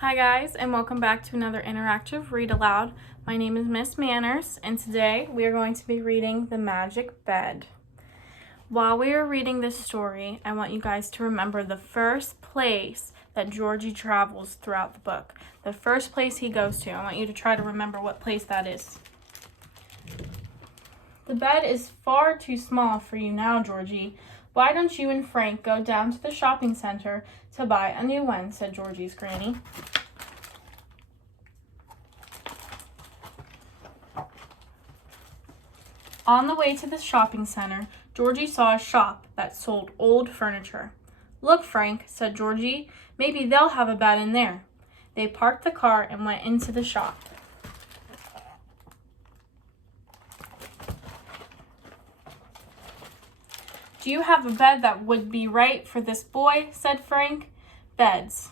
Hi guys, and welcome back to another interactive read aloud. My name is Miss Manners, and today we are going to be reading The Magic Bed. While we are reading this story, I want you guys to remember the first place that Georgie travels throughout the book. The first place he goes to. I want you to try to remember what place that is. The bed is far too small for you now, Georgie. Why don't you and Frank go down to the shopping center to buy a new one, said Georgie's granny. On the way to the shopping center, Georgie saw a shop that sold old furniture. Look, Frank, said Georgie, maybe they'll have a bed in there. They parked the car and went into the shop. Do you have a bed that would be right for this boy? Said Frank. Beds.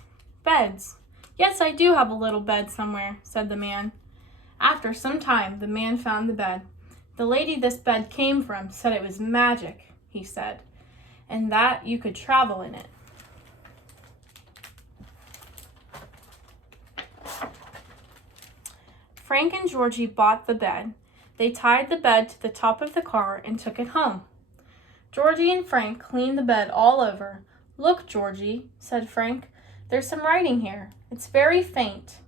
Yes, I do have a little bed somewhere, said the man. After some time, the man found the bed. The lady this bed came from said it was magic, he said, and that you could travel in it. Frank and Georgie bought the bed. They tied the bed to the top of the car and took it home. Georgie and Frank cleaned the bed all over. Look, Georgie, said Frank, there's some writing here. It's very faint.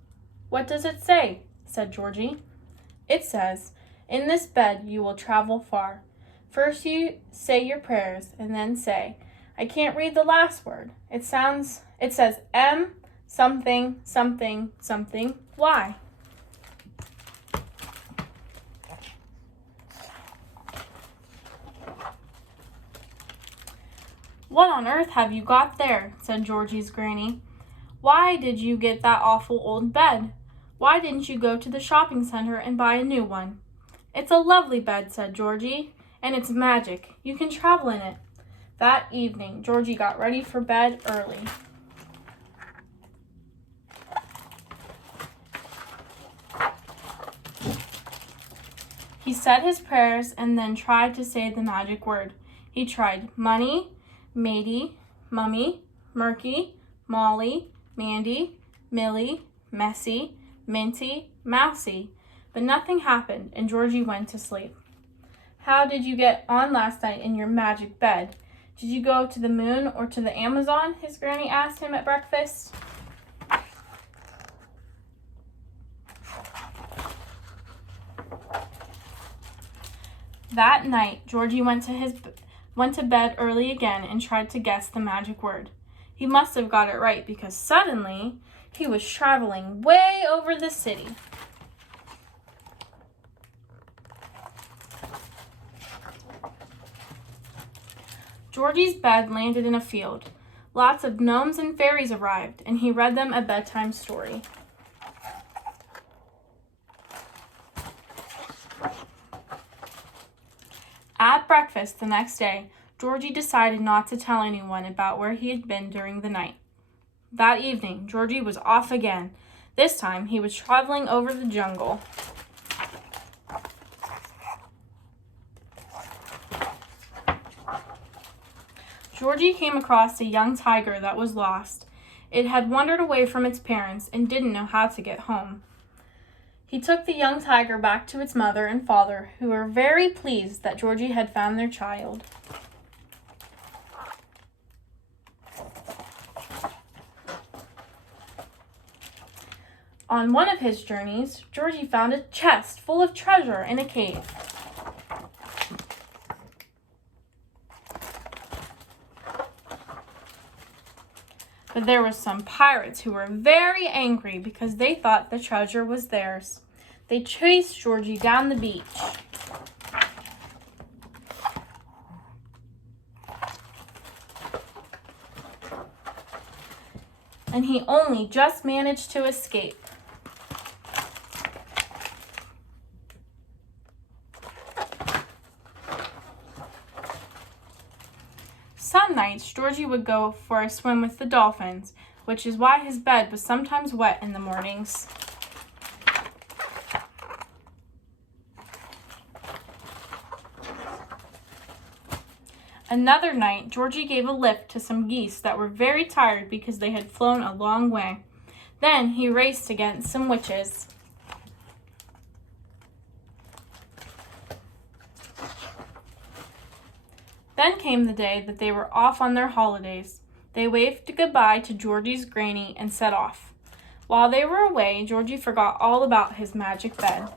What does it say? Said Georgie. It says, in this bed you will travel far. First you say your prayers and then say, I can't read the last word. It says M something something something Y. What on earth have you got there? Said Georgie's granny. Why did you get that awful old bed? Why didn't you go to the shopping center and buy a new one? It's a lovely bed, said Georgie, and it's magic. You can travel in it. That evening, Georgie got ready for bed early. He said his prayers and then tried to say the magic word. He tried money, matey, mummy, murky, Molly, Mandy, Millie, messy, minty, mousy. But nothing happened, and Georgie went to sleep. How did you get on last night in your magic bed? Did you go to the moon or to the Amazon? His granny asked him at breakfast. That night, Georgie went to bed early again and tried to guess the magic word. He must have got it right because suddenly he was traveling way over the city. Georgie's bed landed in a field. Lots of gnomes and fairies arrived, and he read them a bedtime story. At breakfast the next day, Georgie decided not to tell anyone about where he had been during the night. That evening, Georgie was off again. This time, he was traveling over the jungle. Georgie came across a young tiger that was lost. It had wandered away from its parents and didn't know how to get home. He took the young tiger back to its mother and father, who were very pleased that Georgie had found their child. On one of his journeys, Georgie found a chest full of treasure in a cave. But there were some pirates who were very angry because they thought the treasure was theirs. They chased Georgie down the beach. And he only just managed to escape. Some nights, Georgie would go for a swim with the dolphins, which is why his bed was sometimes wet in the mornings. Another night, Georgie gave a lift to some geese that were very tired because they had flown a long way. Then he raced against some witches. Then came the day that they were off on their holidays. They waved goodbye to Georgie's granny and set off. While they were away, Georgie forgot all about his magic bed.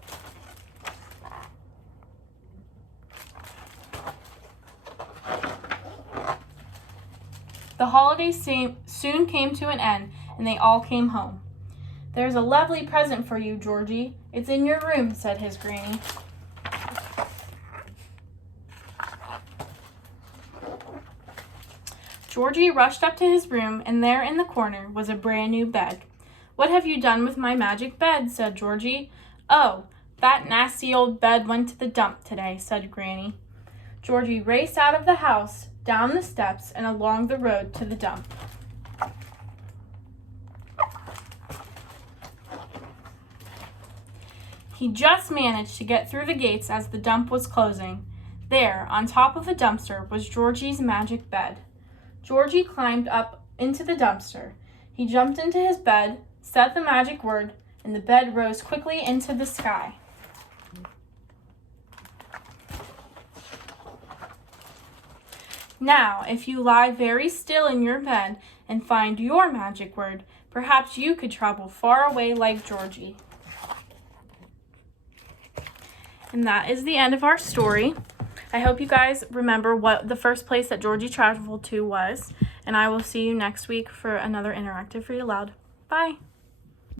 The holidays soon came to an end, and they all came home. "There's a lovely present for you, Georgie. It's in your room," said his granny. Georgie rushed up to his room, and there in the corner was a brand new bed. "What have you done with my magic bed?" said Georgie. "Oh, that nasty old bed went to the dump today," said Granny. Georgie raced out of the house, down the steps, and along the road to the dump. He just managed to get through the gates as the dump was closing. There, on top of the dumpster, was Georgie's magic bed. Georgie climbed up into the dumpster. He jumped into his bed, said the magic word, and the bed rose quickly into the sky. Now, if you lie very still in your bed and find your magic word, perhaps you could travel far away like Georgie. And that is the end of our story. I hope you guys remember what the first place that Georgie traveled to was. And I will see you next week for another Interactive Read Aloud. Bye!